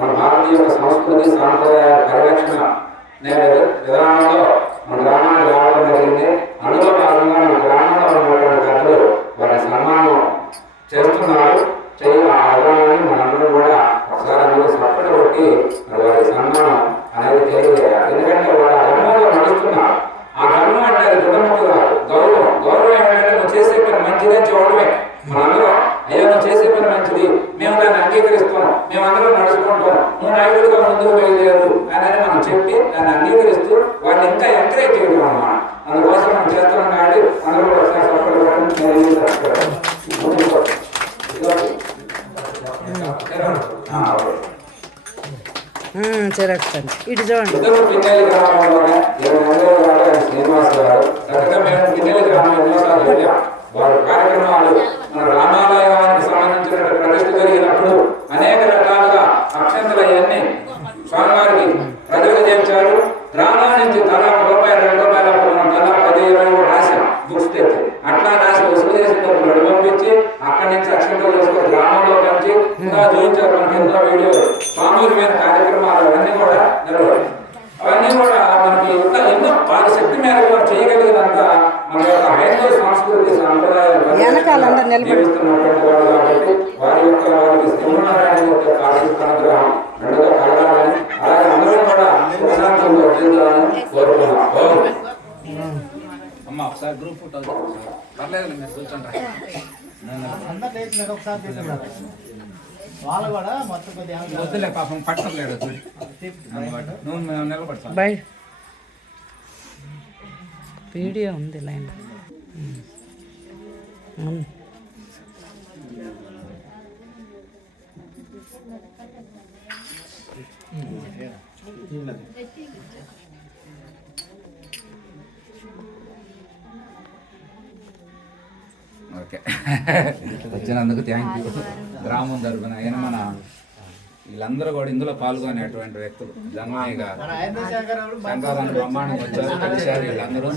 మన భారత యొక్క సంస్కృతి సాంప్రదాయాల పరిరక్షణ నేను విధానంలో మన గ్రామానికి రావడం జరిగింది. అందులో భాగంగా మన గ్రామంలో ఉన్నటువంటి పెద్దలు వారి సన్మానం చేస్తున్నారు. చేయ ఆ అవగాహనని మనందరం కూడా ఒకసారి అందులో సపోర్ట్ కొట్టి వారి సన్మానం అనేది తెలియజేయాలి. ఎందుకంటే వారు ధర్మంలో నడుస్తున్నారు. ఆ ధర్మం అంటే అది గుణముక్తి గౌరవం. గౌరవం ఏంటంటే చేసే పని మంచిగా చూడడం అంగీకరిస్తాం మేమందరం నడుచుకుంటాం నువ్వు నాయకుడిగా ముందుకు బయలుదేరు అని అని మనం చెప్పి దాన్ని అంగీకరిస్తూ వాడిని ఇంకా ఎంకరేజ్ చేయడం అన్నమాట. అందుకోసం మనం చేస్తున్నాం కాబట్టి అందరూ ఒకసారి సపోర్ట్ కొట్టండి. నేను ఇది చేస్తాను. నుంచి అక్షంతలు చేసుకొని గ్రామంలో పంచి ఇంకా చూపించారు మనకి ఎంతో వీడియో స్వామివారి కార్యక్రమాలు అవన్నీ కూడా నిర్వహించారు అవన్నీ కూడా మనకి ఇంకా ఎన్నో వారి శక్తి మేరకు వారు చేయగలిగినంత మన యొక్క హైందవ సంస్కృతి సాంప్రదాయాలు నిలబడి. జీవిస్తున్నటువంటి వారు కాబట్టి వారి యొక్క వారికి సింహనారాయణ యొక్క ఆశిస్తున్న అనుగ్రహం రెండుగా కలగాలని అలాగే అందరూ కూడా సుఖశాంతంగా వర్తించాలని కోరుతున్నాం ఓం. అమ్మ ఒకసారి గ్రూప్ ఫోటో పర్లేదు మీరు కూర్చోండి అందరు లేచినారు ఒకసారి తీసుకున్నారు వాళ్ళు కూడా మొత్తం కొద్దిగా వద్దులే పాపం పట్టలేడు చూడు నువ్వు నిలబడతాను బై వీడియో ఉంది లైన్ ఓకే. వచ్చినందుకు థ్యాంక్ యూ గ్రామం తరపున ఆయన మన వీళ్ళందరూ కూడా ఇందులో పాల్గొనేటువంటి వ్యక్తులు. జంగమయ్య గారు. శంకరాన్ని బ్రహ్మాండం వచ్చారు కలిశారు వీళ్ళందరూ.